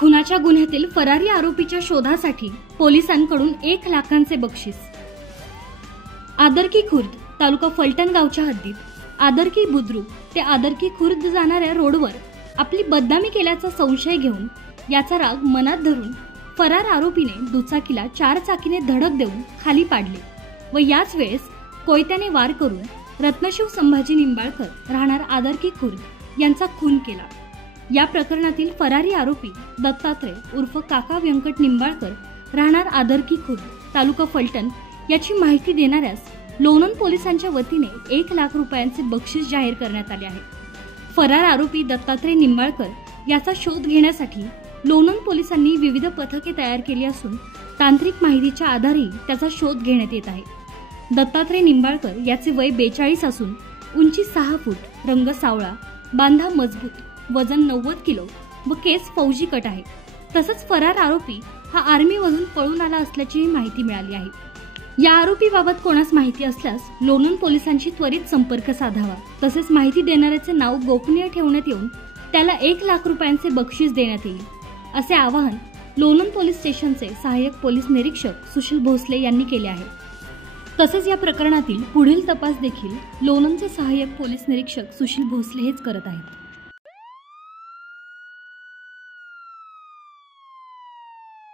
खुनाच्या गुन्ह्यातील फरारी आरोपीच्या शोधासाठी पोलिसांकडून 1 लाखांचे बक्षीस। आदरकी खुर्द तालुका फलटण गावच्या हद्दीत आदरकी बुद्रुक ते आदरकी खुर्द जाणाऱ्या रोडवर आपली बदनामी केल्याचा संशय घेऊन याचा राग मनात धरून फरार आरोपीने दुचाकीला 4 चाकीने धडक देऊन खाली पाडले व याच वेळेस कोयत्याने वार करून रत्नशिव संभाजी निंबाळकर राहणार आदरकी खुर्द यांचा खून केला। या प्रकरणातील फरारी आरोपी दत्तात्रय उर्फ काका व्यंकट निंबाळकर राहणार आदरकी खुर्द तालुका फलटण याची माहिती देणाऱ्यास लोणंद पोलिसांच्या वतीने 1 लाख रुपयांचे बक्षीस जाहीर करण्यात आले आहे। फरार आरोपी दत्तात्रय निंबाळकर याचा शोध घेण्यासाठी लोणंद पोलिसांनी विविध पथके तयार केली असून तांत्रिक माहितीच्या आधारे त्याचा शोध घेण्यात येत आहे। दत्तात्रय निंबाळकर याचे वय 42 असून उंची 6 फूट, रंग सावळा, बांधा मजबूत, वजन 90 किलो व केस फौजी कट आहे। तसंच फरार आरोपी हा आर्मीमधून पळून आला असल्याची माहिती मिळाली आहे। या आरोपीबाबत कोणास माहिती असल्यास लोणंद पोलिसांशी त्वरित संपर्क साधावा। तसेच माहिती देणाऱ्याचे नाव गोपनीय ठेवण्यात येऊन त्याला 1 लाख रुपयांचे बक्षीस देण्यात येईल असे आवाहन लोणंद पोलीस स्टेशनचे सहाय्यक पोलीस निरीक्षक सुशील भोसले यांनी केले आहे। तसेच या प्रकरणातील पुढील तपास देखील लोणंदचे सहाय्यक पोलीस निरीक्षक सुशील भोसले हेच करत आहेत।